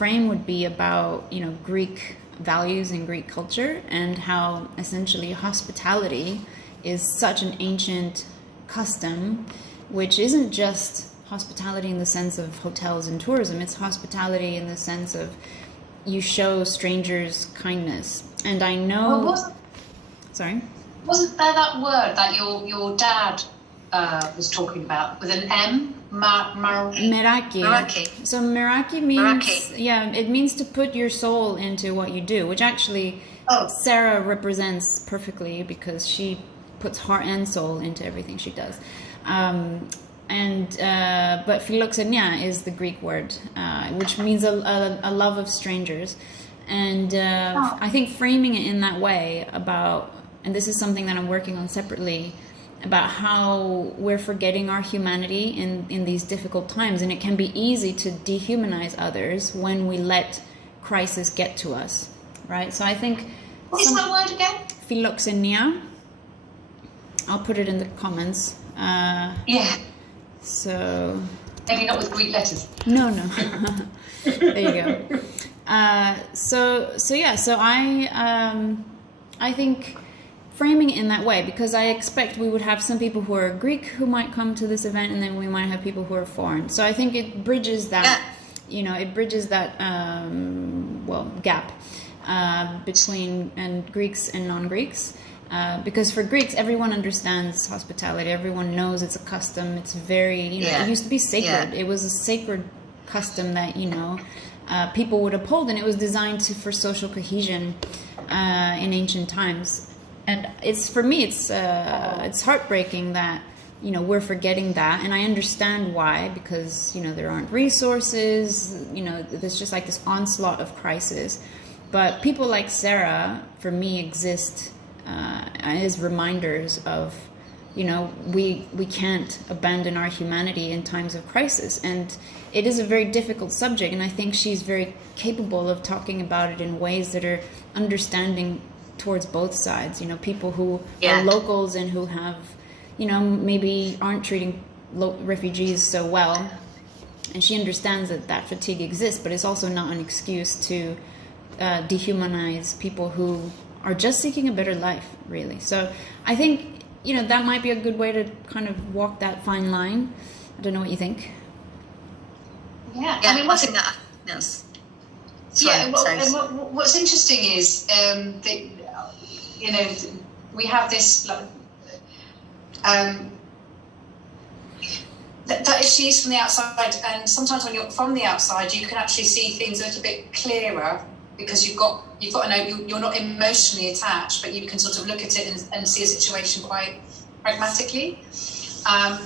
frame would be about, you know, Greek values and Greek culture, and how essentially hospitality is such an ancient custom, which isn't just hospitality in the sense of hotels and tourism. It's hospitality in the sense of you show strangers kindness. And I know... Sorry? Wasn't there that word that your dad was talking about with an M? Meraki. Meraki. So meraki means... Meraki. Yeah, it means to put your soul into what you do, which actually Sarah represents perfectly, because she puts heart and soul into everything she does. But philoxenia is the Greek word, which means a love of strangers. And I think framing it in that way about, and this is something that I'm working on separately, about how we're forgetting our humanity in these difficult times. And it can be easy to dehumanize others when we let crisis get to us, right? So I think... What is that word again? Philoxenia. I'll put it in the comments. Yeah. So... Maybe not with Greek letters. No. There you go. So I think framing it in that way, because I expect we would have some people who are Greek who might come to this event, and then we might have people who are foreign. So I think it bridges that, gap between Greeks and non-Greeks. Because for Greeks, everyone understands hospitality. Everyone knows it's a custom. It's very, it used to be sacred. Yeah. It was a sacred custom that, people would uphold, and it was designed for social cohesion in ancient times. And for me, it's heartbreaking that, we're forgetting that. And I understand why, because, there aren't resources, there's just like this onslaught of crisis. But people like Sarah, for me, exist as reminders of, we can't abandon our humanity in times of crisis. And it is a very difficult subject, and I think she's very capable of talking about it in ways that are understanding towards both sides. People who are locals and who have, maybe aren't treating refugees so well. And she understands that fatigue exists, but it's also not an excuse to dehumanize people who are just seeking a better life, really. So I think, that might be a good way to kind of walk that fine line. I don't know what you think. Yeah, I mean, what's in that? Yes. What's interesting is that, we have this that she's from the outside, and sometimes when you're from the outside, you can actually see things a little bit clearer, because you've got to know you're not emotionally attached, but you can sort of look at it and see a situation quite pragmatically. And